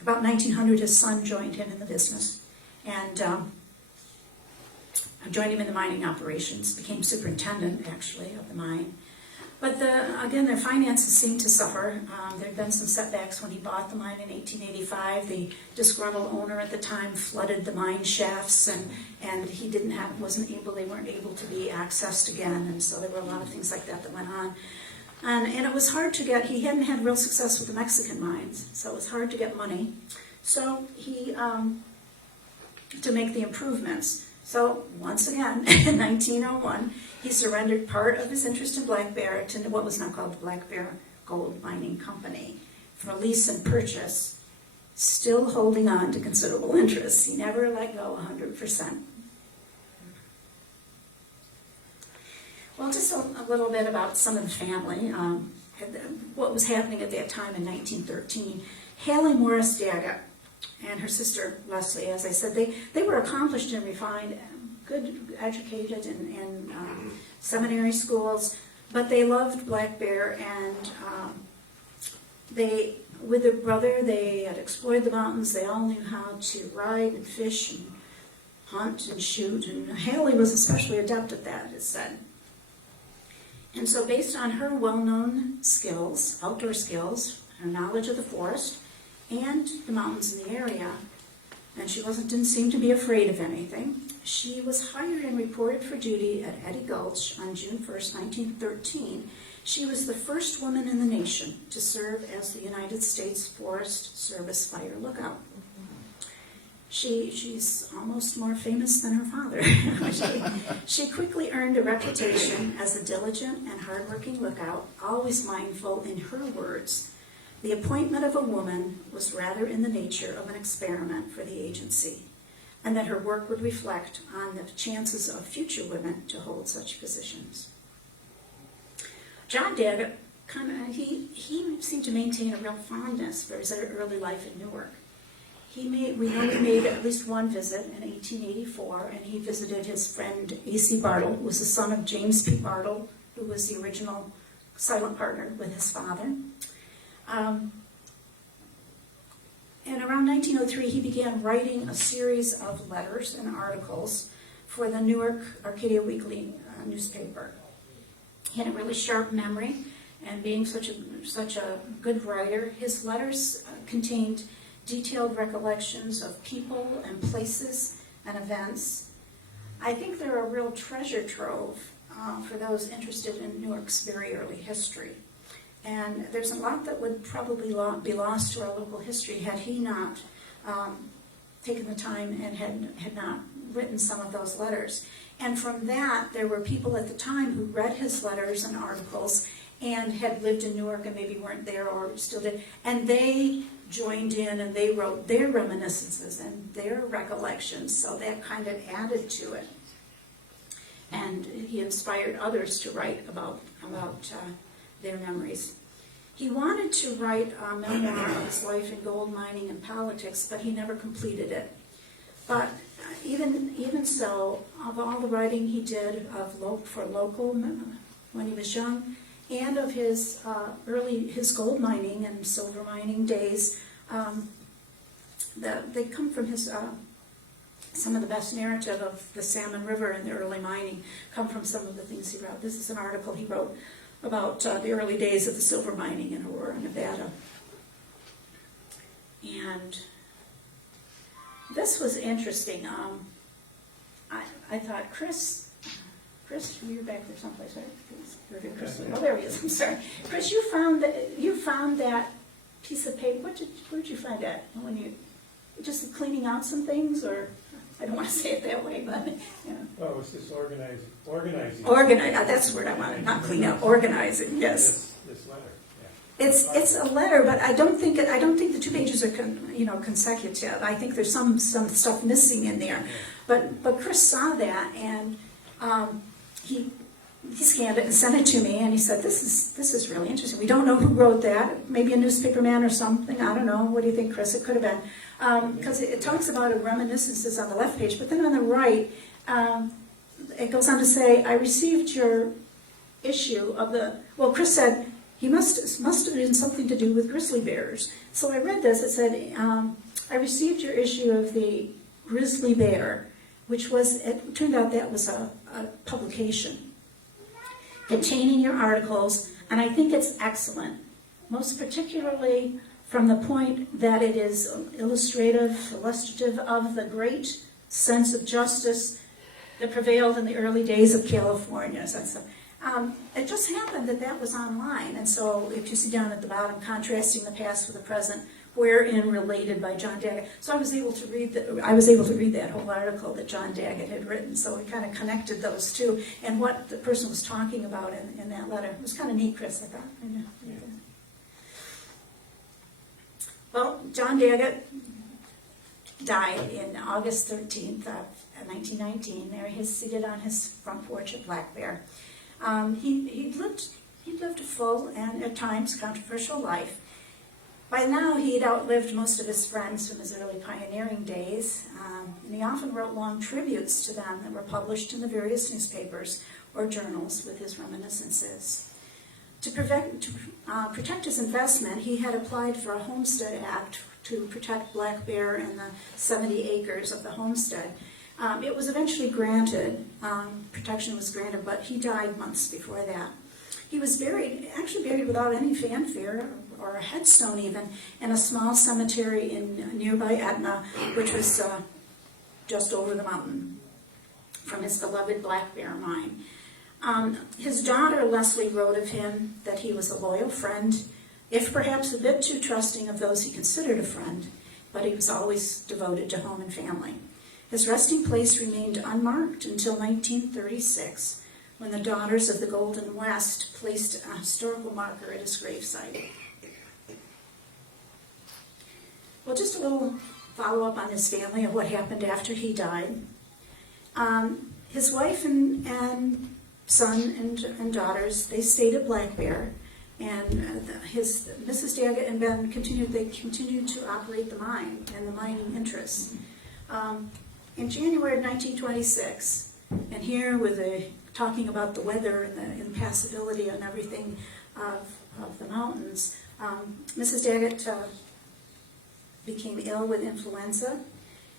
about 1900, his son joined him in the business and joined him in the mining operations, became superintendent actually of the mine. But again, their finances seemed to suffer. There had been some setbacks when he bought the mine in 1885. The disgruntled owner at the time flooded the mine shafts, and they weren't able to be accessed again, and so there were a lot of things like that went on. And it was hard to get. He hadn't had real success with the Mexican mines, so it was hard to get money. So he to make the improvements. So once again, in 1901, he surrendered part of his interest in Black Bear to what was now called the Black Bear Gold Mining Company for lease and purchase, still holding on to considerable interest. He never let go 100%. Well, just a little bit about some of the family, what was happening at that time in 1913. Hallie Morris Daggett and her sister Leslie, as I said, they were accomplished and refined, good educated in seminary schools, but they loved Black Bear, and with their brother, they had explored the mountains. They all knew how to ride and fish and hunt and shoot, and Hallie was especially adept at that, it's said. And so based on her well-known skills, outdoor skills, her knowledge of the forest and the mountains in the area, and she didn't seem to be afraid of anything, she was hired and reported for duty at Eddy Gulch on June 1st, 1913. She was the first woman in the nation to serve as the United States Forest Service Fire Lookout. She's almost more famous than her father. She quickly earned a reputation as a diligent and hardworking lookout, always mindful in her words. The appointment of a woman was rather in the nature of an experiment for the agency, and that her work would reflect on the chances of future women to hold such positions. John Daggett, he seemed to maintain a real fondness for his early life in Newark. We know he made at least one visit in 1884, and he visited his friend A.C. Bartle, who was the son of James P. Bartle, who was the original silent partner with his father. And around 1903, he began writing a series of letters and articles for the Newark-Arcadia Weekly newspaper. He had a really sharp memory, and being such a good writer, his letters contained detailed recollections of people and places and events. I think they're a real treasure trove for those interested in Newark's very early history. And there's a lot that would probably be lost to our local history had he not taken the time and had not written some of those letters. And from that, there were people at the time who read his letters and articles and had lived in Newark and maybe weren't there or still did, and they joined in and they wrote their reminiscences and their recollections, so that kind of added to it. And he inspired others to write about their memories. He wanted to write a memoir of his life in gold mining and politics, but he never completed it. But even so, of all the writing he did for local when he was young, and of his gold mining and silver mining days, they come from his some of the best narrative of the Salmon River and the early mining come from some of the things he wrote. This is an article he wrote about the early days of the silver mining in Aurora, Nevada. And this was interesting. I thought, Chris, you're back there someplace, right? Chris, oh, there he is. I'm sorry, Chris. You found that piece of paper. Where'd you find that? When you just cleaning out some things, or I don't want to say it that way, but you know. Oh, it's just organizing. Organize. That's the word I wanted. Not clean up. Organizing. Yes. This letter. Yeah. It's a letter, but I don't think the 2 pages are consecutive. I think there's some stuff missing in there. But Chris saw that, and he scanned it and sent it to me, and he said, this is really interesting. We don't know who wrote that. Maybe a newspaper man or something. I don't know. What do you think, Chris? It could have been. Because it talks about reminiscences on the left page, but then on the right, it goes on to say, I received your issue of the, well, Chris said, he must have been something to do with grizzly bears. So I read this. It said, I received your issue of the Grizzly Bear, which was, it turned out that was a publication containing your articles, and I think it's excellent, most particularly from the point that it is illustrative of the great sense of justice that prevailed in the early days of California. So it just happened that was online, and so if you see down at the bottom, contrasting the past with the present, wherein related by John Daggett. So I was able to read that whole article that John Daggett had written. So we kind of connected those two and what the person was talking about in that letter. It was kind of neat, Chris, I thought. Yeah. Well, John Daggett died in August 13th of 1919. There he is seated on his front porch at Black Bear. He lived a full and at times controversial life. By now, he had outlived most of his friends from his early pioneering days, and he often wrote long tributes to them that were published in the various newspapers or journals with his reminiscences. To protect his investment, he had applied for a Homestead Act to protect Black Bear and the 70 acres of the homestead. It was eventually granted, protection was granted, but he died months before that. He was buried without any fanfare or a headstone even, in a small cemetery in nearby Etna, which was just over the mountain from his beloved Black Bear mine. His daughter Leslie wrote of him that he was a loyal friend, if perhaps a bit too trusting of those he considered a friend, but he was always devoted to home and family. His resting place remained unmarked until 1936, when the Daughters of the Golden West placed a historical marker at his gravesite. Well, just a little follow-up on his family of what happened after he died. His wife and son and daughters, they stayed at Black Bear, and Mrs. Daggett and Ben continued to operate the mine and the mining interests. In January of 1926, and here with talking about the weather and the impassability and everything of the mountains, Mrs. Daggett became ill with influenza,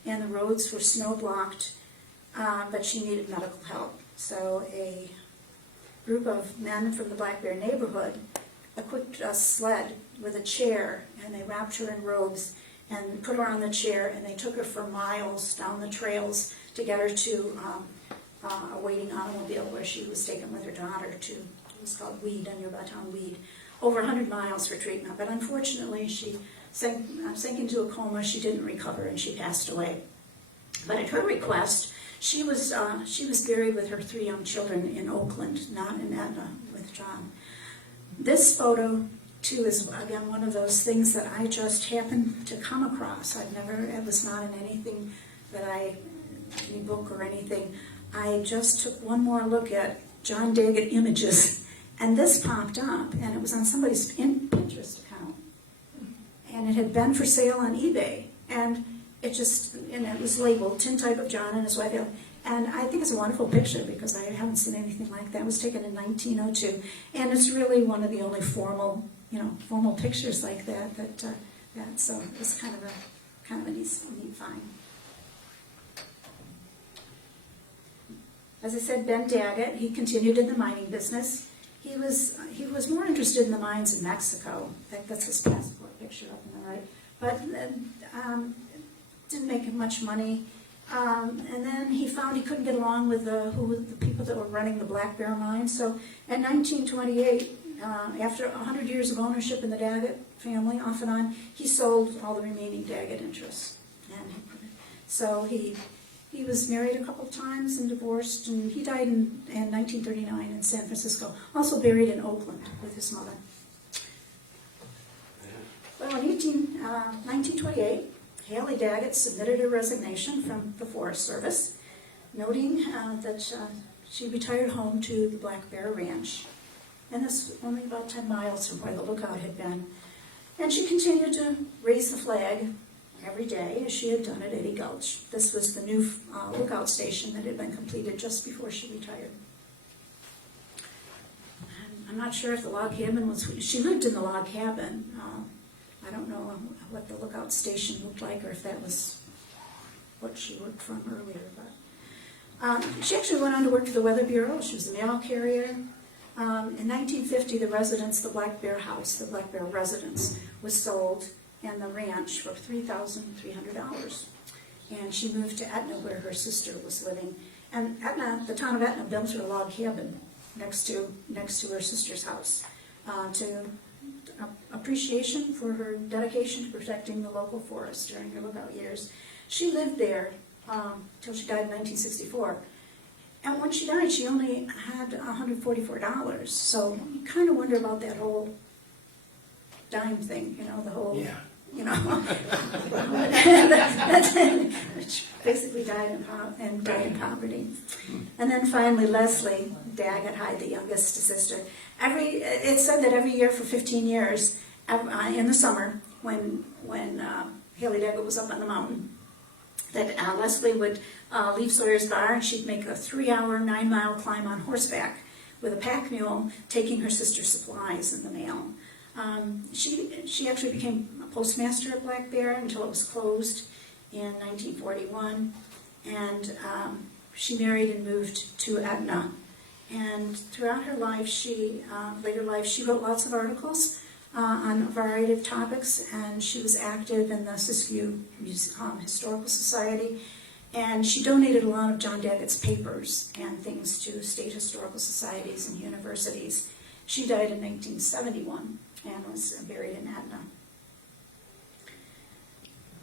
and the roads were snow-blocked, but she needed medical help. So a group of men from the Black Bear neighborhood equipped a sled with a chair, and they wrapped her in robes and put her on the chair, and they took her for miles down the trails to get her to a waiting automobile where she was taken with her daughter to, it was called Weed, a nearby town Weed, over 100 miles for treatment. But unfortunately, she sank into a coma. She didn't recover, and she passed away. But at her request, she was buried with her 3 young children in Oakland, not in Etna with John. This photo, too, is again one of those things that I just happened to come across. It was not in anything that any book or anything. I just took one more look at John Daggett images, and this popped up, and it was on somebody's Pinterest account, and it had been for sale on eBay, and it was labeled Tintype of John and his wife, and I think it's a wonderful picture because I haven't seen anything like that. It was taken in 1902, and it's really one of the only formal pictures like that. So it was kind of a neat find. As I said, Ben Daggett, he continued in the mining business. He was more interested in the mines in Mexico. In fact, that's his passport picture up on the right. But didn't make much money. And then he found he couldn't get along with the people that were running the Black Bear mine. So in 1928, after 100 years of ownership in the Daggett family, off and on, he sold all the remaining Daggett interests. And so he was married a couple of times and divorced, and he died in 1939 in San Francisco, also buried in Oakland with his mother. Well, in 1928, Haley Daggett submitted her resignation from the Forest Service, noting that she retired home to the Black Bear Ranch. And this was only about 10 miles from where the lookout had been. And she continued to raise the flag every day, as she had done at Eddy Gulch. This was the new lookout station that had been completed just before she retired. And I'm not sure if the log cabin was, she lived in the log cabin. I don't know what the lookout station looked like, or if that was what she worked from earlier. But she actually went on to work for the Weather Bureau. She was a mail carrier. In 1950, the Black Bear House, the Black Bear residence, was sold, and the ranch for $3,300. And she moved to Etna, where her sister was living. And Etna, the town of Etna, built her a log cabin next to her sister's house to appreciation for her dedication to protecting the local forest during her lookout years. She lived there till she died in 1964. And when she died, she only had $144. So you kind of wonder about that whole dime thing, the whole, which basically died in poverty. And then finally, Leslie Daggett Hyde, the youngest sister. It's said that every year for 15 years, in the summer, when Haley Daggett was up on the mountain, that Leslie would leave Sawyer's Bar, and she'd make a 3-hour, 9-mile climb on horseback with a pack mule, taking her sister's supplies in the mail. She actually became a postmaster at Black Bear until it was closed in 1941, and she married and moved to Etna. And throughout her life, later life, she wrote lots of articles on a variety of topics, and she was active in the Siskiyou Historical Society, and she donated a lot of John Daggett's papers and things to state historical societies and universities. She died in 1971 and was buried in Etna.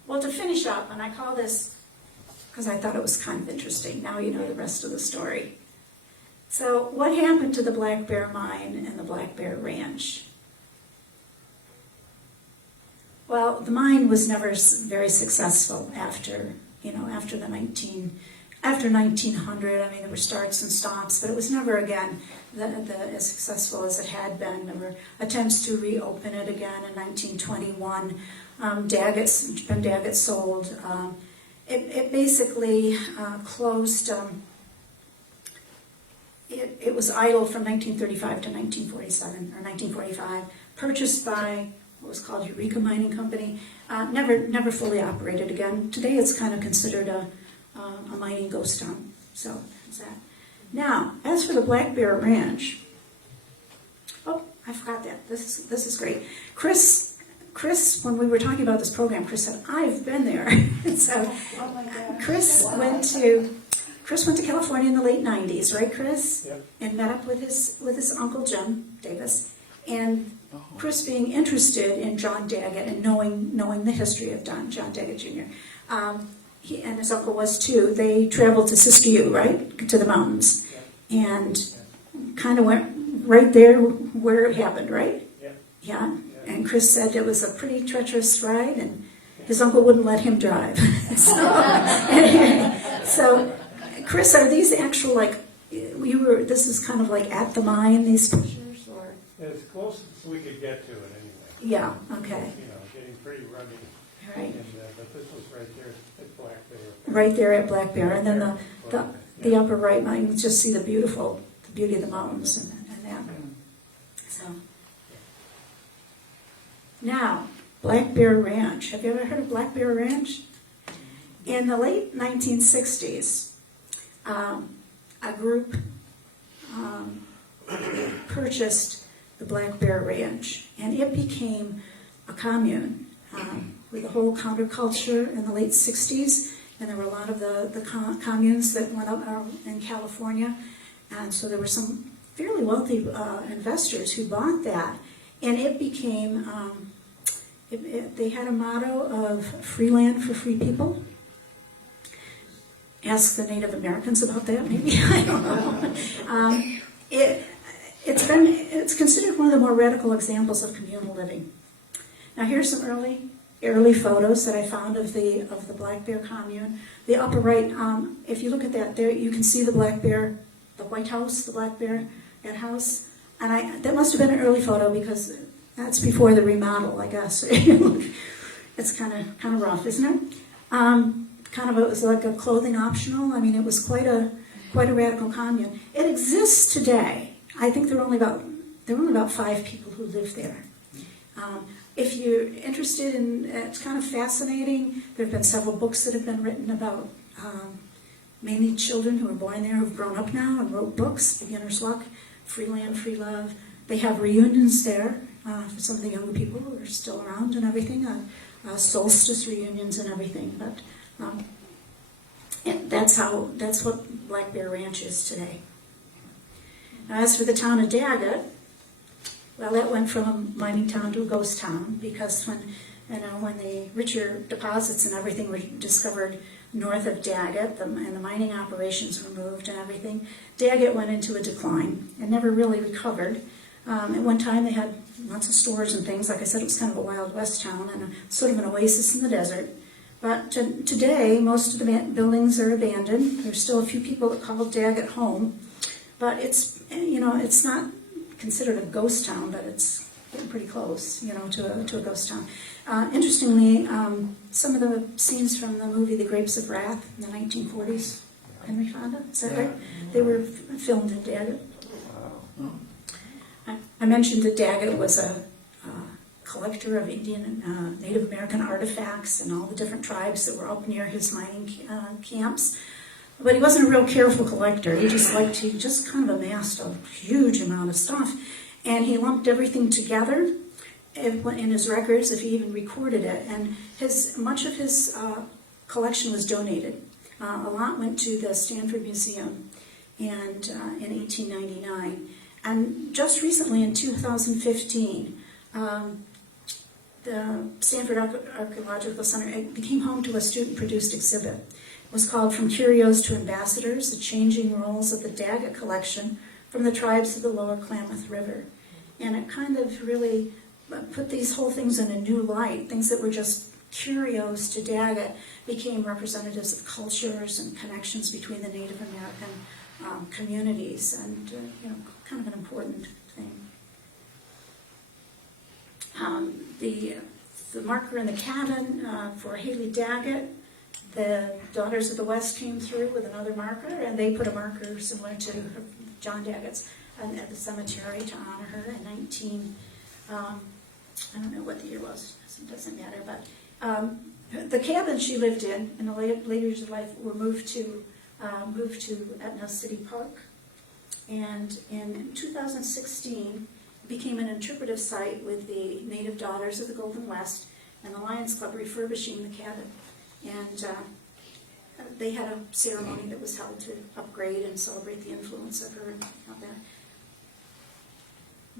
Well, to finish up, and I call this because I thought it was kind of interesting, now you know the rest of the story. So what happened to the Black Bear Mine and the Black Bear Ranch? Well, the mine was never very successful after 1900. I mean, there were starts and stops, but it was never again as successful as it had been. There were attempts to reopen it again in 1921. Ben Daggett sold. It basically closed. It was idle from 1935 to 1947 or 1945. Purchased by what was called Eureka Mining Company, never fully operated again. Today it's kind of considered a mining ghost town. So that's that. Now, as for the Black Bear Ranch, oh, I forgot that. This is great. Chris, when we were talking about this program, Chris said, I've been there. So Chris went to California in the late 90s, right, Chris? Yep. And met up with his uncle Jim Davis. And Chris, being interested in John Daggett and knowing the history of John Daggett Jr., he and his uncle was too. They traveled to Siskiyou, right, to the mountains, and kind of went right there where it happened, right? Yeah. And Chris said it was a pretty treacherous ride, and his uncle wouldn't let him drive. So, Chris, are these actual this is kind of like at the mine, these pictures, or? As close as we could get to it anyway. Yeah, okay. Getting pretty rugged. Right. And, but this was right there at Black Bear. Right there at Black Bear, and then the upper right, you can just see the beauty of the mountains and that. So, now, Black Bear Ranch. Have you ever heard of Black Bear Ranch? In the late 1960s, a group purchased the Black Bear Ranch, and it became a commune with a whole counterculture in the late 60s, and there were a lot of the communes that went up in California, and so there were some fairly wealthy investors who bought that, and it became, they had a motto of free land for free people. Ask the Native Americans about that, maybe, I don't know. It's considered one of the more radical examples of communal living. Now here's some early photos that I found of the Black Bear commune. The upper right, if you look at that, there you can see the Black Bear, the White House, the Black Bear, that house. And that must have been an early photo because that's before the remodel, I guess. It's kind of rough, isn't it? It was like a clothing optional. I mean, it was quite a radical commune. It exists today. I think there are only about 5 people who live there. If you're interested in, it's kind of fascinating. There have been several books that have been written about mainly children who were born there who've grown up now and wrote books, Beginner's Luck, Free Land, Free Love. They have reunions there for some of the younger people who are still around and everything, solstice reunions and everything. But that's what Black Bear Ranch is today. Now, as for the town of Daggett, well, that went from a mining town to a ghost town because when the richer deposits and everything were discovered north of Daggett, and the mining operations were moved and everything, Daggett went into a decline and never really recovered. At one time they had lots of stores and things. Like I said, it was kind of a Wild West town and sort of an oasis in the desert. But today, most of the buildings are abandoned. There's still a few people that call Daggett home. But it's not considered a ghost town, but it's getting pretty close, to a ghost town. Interestingly, some of the scenes from the movie The Grapes of Wrath in the 1940s, Henry Fonda, is that right? They were filmed in Daggett. I mentioned that Daggett was a collector of Indian and Native American artifacts and all the different tribes that were up near his mining camps. But he wasn't a real careful collector. He just kind of amassed a huge amount of stuff. And he lumped everything together in his records, if he even recorded it. And much of his collection was donated. A lot went to the Stanford Museum and in 1899. And just recently, in 2015, the Stanford Archaeological Center became home to a student-produced exhibit. It was called From Curios to Ambassadors, The Changing Roles of the Daggett Collection from the Tribes of the Lower Klamath River. And it kind of really put these whole things in a new light. Things that were just curios to Daggett became representatives of cultures and connections between the Native American communities, and kind of an important thing. The marker in the cabin for Haley Daggett, the Daughters of the West came through with another marker, and they put a marker similar to John Daggett's at the cemetery to honor her in I don't know what the year was, it doesn't matter, but the cabin she lived in the later years of life were moved to Etna City Park, and in 2016 became an interpretive site with the Native Daughters of the Golden West and the Lions Club refurbishing the cabin. And they had a ceremony that was held to upgrade and celebrate the influence of her and all that.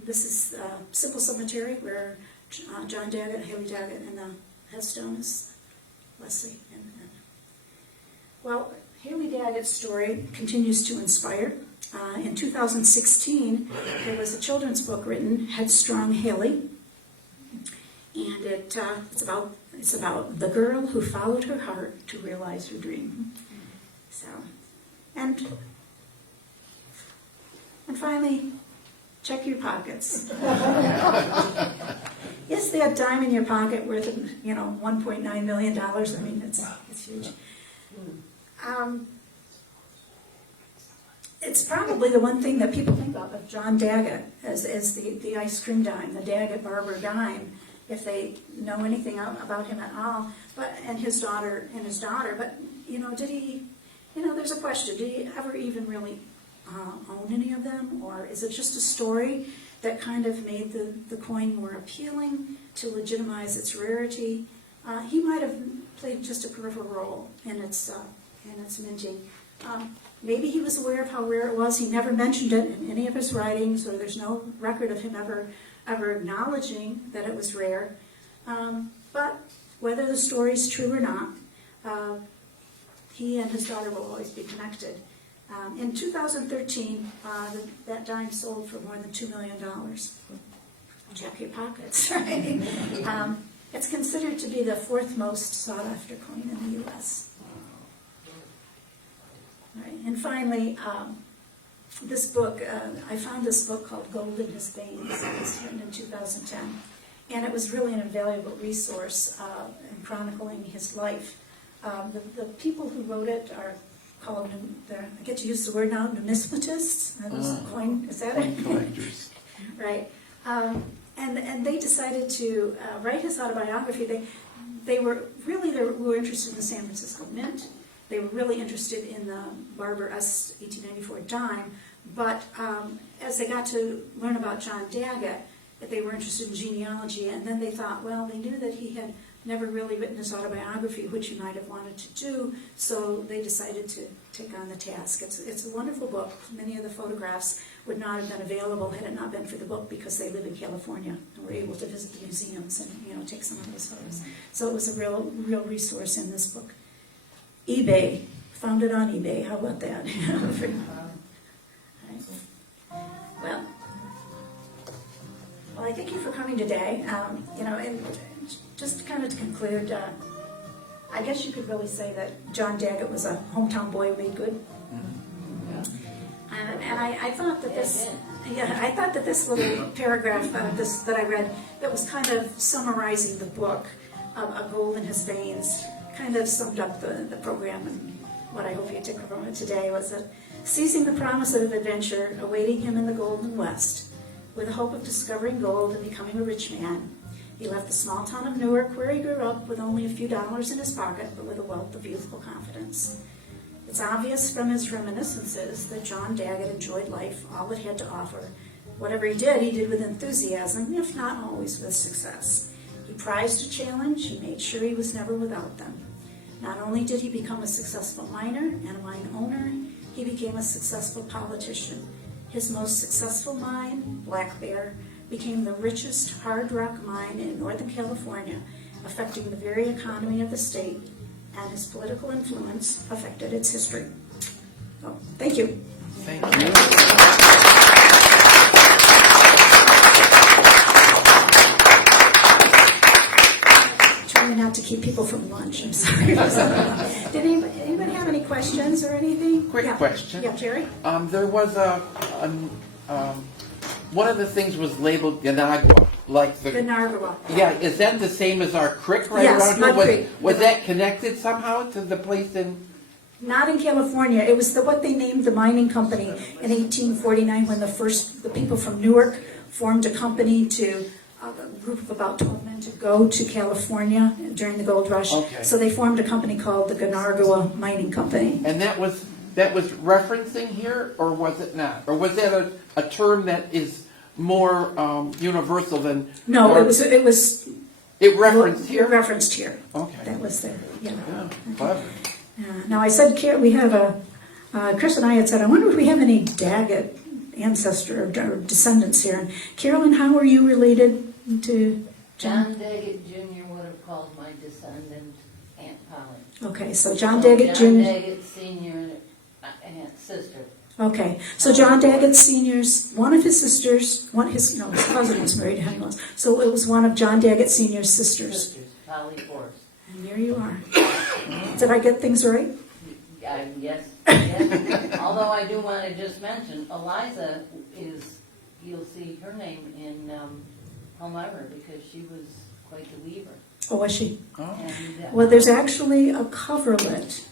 This is Simple Cemetery where John Daggett, Haley Daggett, and the headstone is Leslie. Well, Haley Daggett's story continues to inspire. In 2016, there was a children's book written, Headstrong Haley, and it's about the girl who followed her heart to realize her dream. So, and finally, check your pockets. Is that dime in your pocket worth, $1.9 million? I mean, it's huge. It's probably the one thing that people think of John Daggett as the ice cream dime, the Daggett Barber dime, if they know anything about him at all. But and his daughter. But did he? There's a question. Did he ever even really own any of them, or is it just a story that kind of made the coin more appealing to legitimize its rarity? He might have played just a peripheral role in its minting. Maybe he was aware of how rare it was. He never mentioned it in any of his writings, or there's no record of him ever acknowledging that it was rare. But whether the story's true or not, he and his daughter will always be connected. In 2013, that dime sold for more than $2 million. Check your pockets, right? It's considered to be the fourth most sought after coin in the U.S. Right. And finally, this book, I found this book called Gold in His Veins. It was written in 2010. And it was really an invaluable resource in chronicling his life. The people who wrote it are called, I get to use the word now, numismatists. Coin, is that it? Coin collectors. Right. And they decided to write his autobiography. They were interested in the San Francisco Mint. They were really interested in the Barber S 1894 dime. But as they got to learn about John Daggett, they were interested in genealogy. And then they thought, well, they knew that he had never really written his autobiography, which he might have wanted to do. So they decided to take on the task. It's a wonderful book. Many of the photographs would not have been available had it not been for the book, because they live in California and were able to visit the museums and take some of those photos. So it was a real resource in this book. eBay, found it on eBay. How about that? Well, I thank you for coming today. And just kind of to conclude, I guess you could really say that John Daggett was a hometown boy who made good. And I thought that this little paragraph that I read, that was kind of summarizing the book of Gold in His Veins, kind of summed up the program. And what I hope you took from it today was that seizing the promise of adventure awaiting him in the Golden West, with the hope of discovering gold and becoming a rich man, he left the small town of Newark, where he grew up, with only a few dollars in his pocket, but with a wealth of youthful confidence. It's obvious from his reminiscences that John Daggett enjoyed life, all it had to offer. Whatever he did with enthusiasm, if not always with success. He prized a challenge and made sure he was never without them. Not only did he become a successful miner and a mine owner, he became a successful politician. His most successful mine, Black Bear, became the richest hard rock mine in Northern California, affecting the very economy of the state, and his political influence affected its history. So, thank you. Thank you. Trying not to keep people from lunch, I'm sorry. Did anybody have any questions or anything? Quick question. Yeah, Jerry? There was one of the things was labeled Ganagua, like the. Ganagua. Yeah, is that the same as our creek right Yes, around Mud here? Creek. Was that connected somehow to the place in? Not in California. It was what they named the mining company in 1849, when the people from Newark formed a company a group of about 12 men to go to California during the gold rush. Okay. So they formed a company called the Ganagua Mining Company. And that was referencing here, or was it not? Or was that a term that is more universal than? No, it was. It referenced here. It referenced here. Okay. That was there. Yeah. Yeah, clever. Now I said we have Chris and I had said, I wonder if we have any Daggett ancestor or descendants here. And Carolyn, how are you related to John Daggett Jr. would have called my descendant Aunt Polly. Okay, so John Daggett Jr. John Daggett Sr. Aunt sister. Okay, so John Daggett Sr.'s, one of his sisters, his cousin was married to Henry Wells. So it was one of John Daggett Sr.'s sisters. Polly Force. And there you are. Did I get things right? Yes. Although I do want to just mention, Eliza you'll see her name in Elmira, because she was quite the weaver. Oh, was she? Oh. And, Well, there's actually a coverlet